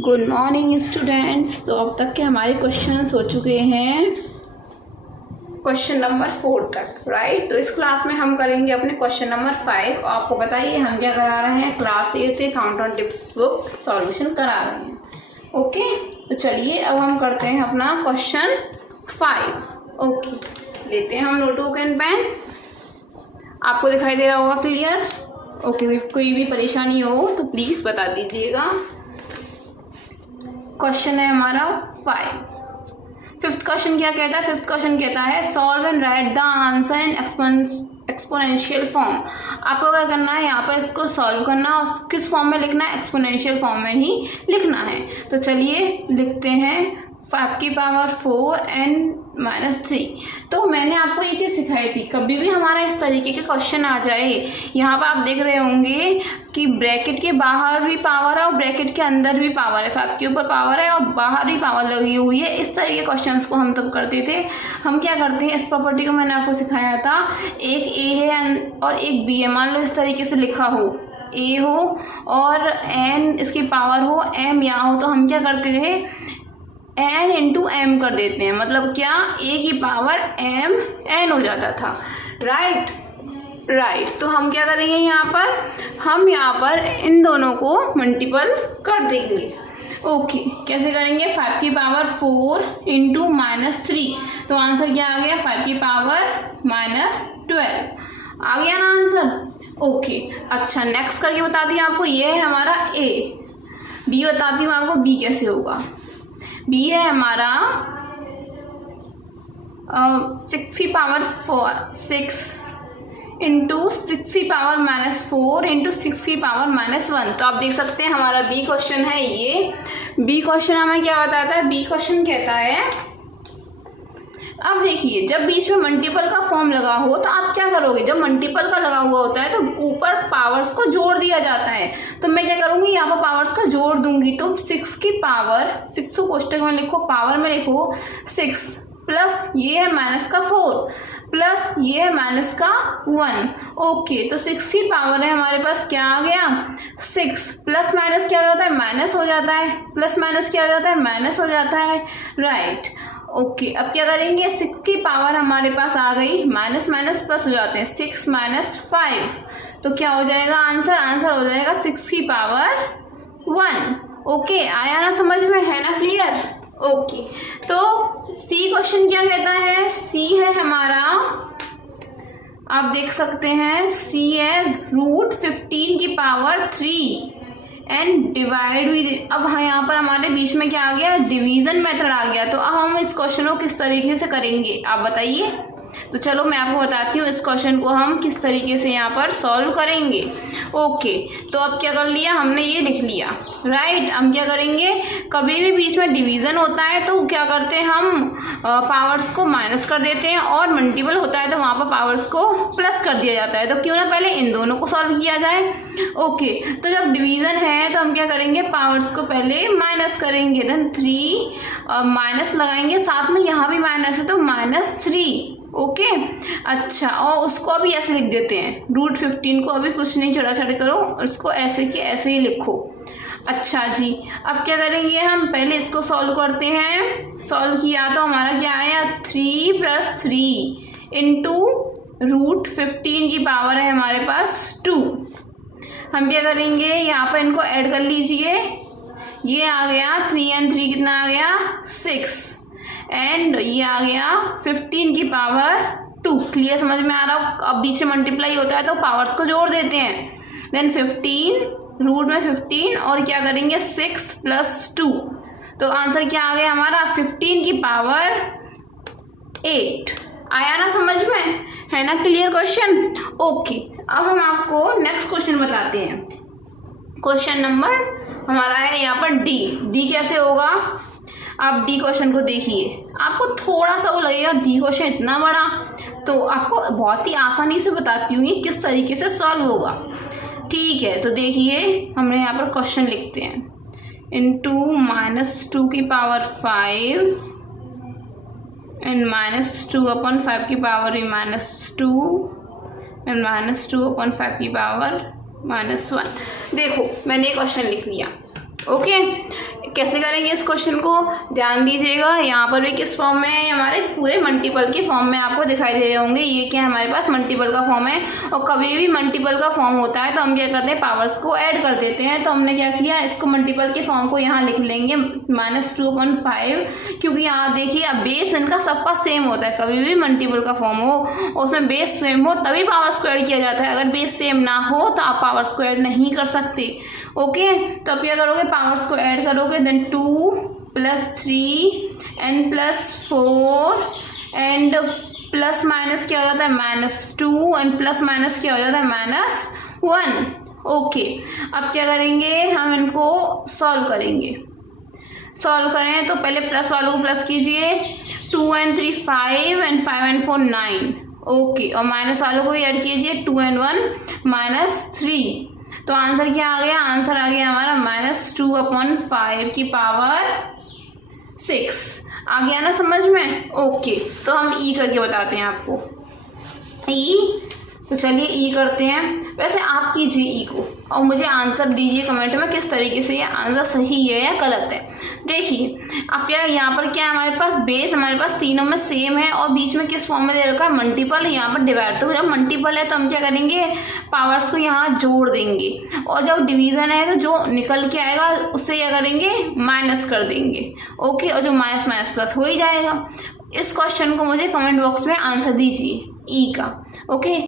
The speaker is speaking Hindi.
Good morning students. तो अब तक के हमारे क्वेश्चंस हो चुके हैं क्वेश्चन नंबर 4 तक, राइट। तो इस क्लास में हम करेंगे अपने क्वेश्चन नंबर 5। आपको बताइए हम क्या करा रहे हैं, क्लास 8 से count on tips book solution करा रहे हैं। ओके, तो चलिए अब हम करते हैं अपना क्वेश्चन 5। ओके, लेते हैं हम नोटबुक एंड पेन। आपको दिखाई दे रहा होगा क्लियर? ओके, कोई भी परेशानी हो तो प्लीज़ बता दीजिएगा। क्वेश्चन है हमारा 5th क्वेश्चन क्या कहता है? 5th क्वेश्चन कहता है solve and right the answer in exponential form. आपको क्या करना है, यहाँ पर इसको सॉल्व करना और किस फॉर्म में लिखना है, एक्सपोनेंशियल फॉर्म में ही लिखना है। तो चलिए लिखते हैं 5 की पावर 4 एंड -3। तो मैंने आपको ये चीज़ सिखाई थी, कभी भी हमारा इस तरीके के क्वेश्चन आ जाए, यहाँ पर आप देख रहे होंगे कि ब्रैकेट के बाहर भी पावर है और ब्रैकेट के अंदर भी पावर है, 5 के ऊपर पावर है और बाहर भी पावर लगी हुई है। इस तरह के क्वेश्चंस को हम तब करते थे। हम क्या करते हैं, इस प्रॉपर्टी को मैंने आपको सिखाया था, एक ए है और एक बी है। मान लो इस तरीके से लिखा हो, ए हो और एन इसकी पावर हो, एम यहाँ हो, तो हम क्या करते थे, एन इंटू एम कर देते हैं। मतलब क्या, ए की पावर एम एन हो जाता था, राइट। तो हम क्या करेंगे यहाँ पर, हम यहाँ पर इन दोनों को मल्टीपल कर देंगे। ओके, कैसे करेंगे? 5 की पावर 4 इंटू -3। तो आंसर क्या आ गया, 5 की पावर -12 आ गया ना आंसर। ओके, अच्छा नेक्स्ट करके बताती हूँ आपको। ये है हमारा ए। बी बताती हूँ आपको, बी कैसे होगा। बी है हमारा 6 की पावर 6 इंटू 6 की पावर -4 इंटू 6 की पावर -1। तो आप देख सकते हैं हमारा बी क्वेश्चन है ये। बी क्वेश्चन हमें क्या बताता है? बी क्वेश्चन कहता है, अब देखिए जब बीच में मल्टीपल का फॉर्म लगा हो तो आप क्या करोगे, जब मल्टीपल का लगा हुआ होता है तो ऊपर पावर्स को जोड़ दिया जाता है। तो मैं क्या करूंगी, यहाँ पर पावर्स को जोड़ दूंगी। तो 6 की पावर 6 को कोष्टक में लिखो, पावर में लिखो 6 प्लस ये है माइनस का 4 प्लस ये है माइनस का 1। ओके, तो 6 की पावर है हमारे पास, क्या आ गया 6 प्लस माइनस क्या हो जाता है, माइनस हो जाता है, प्लस माइनस क्या हो जाता है, माइनस हो जाता है, राइट। ओके, अब क्या करेंगे, 6 की पावर हमारे पास आ गई, माइनस माइनस प्लस हो जाते हैं, 6 - 5। तो क्या हो जाएगा आंसर हो जाएगा 6 की पावर 1। ओके, आया ना समझ में, है ना क्लियर? ओके, तो सी क्वेश्चन क्या कहता है? सी है हमारा, आप देख सकते हैं सी है √15 की पावर 3 एंड डिवाइड विद। अब यहाँ पर हमारे बीच में क्या आ गया, डिवीजन मेथड आ गया। तो अब हम इस क्वेश्चन को किस तरीके से करेंगे, आप बताइए। तो चलो मैं आपको बताती हूँ इस क्वेश्चन को हम किस तरीके से यहाँ पर सॉल्व करेंगे। ओके, तो अब क्या कर लिया हमने, ये लिख लिया, राइट। हम क्या करेंगे, कभी भी बीच में डिवीजन होता है तो क्या करते हैं, हम पावर्स को माइनस कर देते हैं, और मल्टीपल होता है तो वहाँ पर पावर्स को प्लस कर दिया जाता है। तो क्यों ना पहले इन दोनों को सॉल्व किया जाए। ओके, तो जब डिवीजन है तो हम क्या करेंगे, पावर्स को पहले माइनस करेंगे, देन 3 माइनस लगाएंगे, साथ में यहाँ भी माइनस है तो -3। ओके, अच्छा, और उसको अभी ऐसे लिख देते हैं, √15 को अभी कुछ नहीं चढ़ा चढ़े करो, उसको ऐसे कि ऐसे ही लिखो। अच्छा जी, अब क्या करेंगे, हम पहले इसको सॉल्व करते हैं। सॉल्व किया तो हमारा क्या आया, 3 + 3 इंटू √15 की पावर है हमारे पास 2। हम क्या करेंगे, यहाँ पर इनको ऐड कर लीजिए, ये आ गया 3 and 3 कितना आ गया 6 एंड ये आ गया 15 की पावर 2। क्लियर, समझ में आ रहा हो? अब बीच में मल्टीप्लाई होता है तो पावर्स को जोड़ देते हैं, देन 15 रूट में 15 और क्या करेंगे 6 + 2। तो आंसर क्या आ गया हमारा, 15 की पावर 8। आया ना समझ में, है ना क्लियर क्वेश्चन? ओके, अब हम आपको नेक्स्ट क्वेश्चन बताते हैं। क्वेश्चन नंबर हमारा है यहाँ पर डी कैसे होगा। आप डी क्वेश्चन को देखिए, आपको थोड़ा सा वो लगेगा डी क्वेश्चन इतना बड़ा, तो आपको बहुत ही आसानी से बताती हूँ ये किस तरीके से सॉल्व होगा। ठीक है, तो देखिए हमने यहाँ पर क्वेश्चन लिखते हैं, इंटू -2 की पावर 5 एंड -2/5 की पावर -2 एंड -2/5 की पावर -1। देखो मैंने क्वेश्चन लिख लिया, ओके। कैसे करेंगे इस क्वेश्चन को, ध्यान दीजिएगा। यहाँ पर भी किस फॉर्म में है, हमारे इस पूरे मल्टीपल के फॉर्म में आपको दिखाई दे रहे होंगे। ये क्या है, हमारे पास मल्टीपल का फॉर्म है, और कभी भी मल्टीपल का फॉर्म होता है तो हम क्या करते हैं, पावर्स को ऐड कर देते हैं। तो हमने क्या किया, इसको मल्टीपल के फॉर्म को यहाँ लिख लेंगे -2/5, क्योंकि यहाँ देखिए अब बेस इनका सबका सेम होता है। कभी भी मल्टीपल का फॉर्म हो और उसमें बेस सेम हो तभी पावर्स को ऐड किया जाता है। अगर बेस सेम ना हो तो आप पावर्स को ऐड नहीं कर सकते। ओके, तो अब क्या करोगे, पावर्स को ऐड करोगे, then 2 + 3 n + 4 and plus minus क्या हो जाता है, -2 एंड प्लस माइनस क्या हो जाता है, -1। ओके, अब क्या करेंगे, हम इनको सॉल्व करेंगे। सॉल्व करें तो पहले प्लस वालों को प्लस कीजिए, 2 and 3 5 and 5 and 4 9। ओके, और माइनस वालों को ऐड कीजिए, 2 and 1 -3। तो आंसर क्या आ गया, आंसर आ गया हमारा -2/5 की पावर 6। आ गया ना समझ में। ओके, तो हम ई करके बताते हैं आपको। ई, तो चलिए ई करते हैं। वैसे आप कीजिए ई को और मुझे आंसर दीजिए कमेंट में किस तरीके से ये आंसर सही है या गलत है। देखिए अब क्या यहाँ पर क्या है, हमारे पास बेस हमारे पास तीनों में सेम है और बीच में किस फॉर्म में दे रखा है, मल्टीपल, यहाँ पर डिवाइड। तो जब मल्टीपल है तो हम क्या करेंगे, पावर्स को यहाँ जोड़ देंगे, और जब डिवीजन है तो जो निकल के आएगा उससे क्या करेंगे, माइनस कर देंगे। ओके, और जो माइनस माइनस प्लस हो ही जाएगा। इस क्वेश्चन को मुझे कमेंट बॉक्स में आंसर दीजिए ई का। ओके।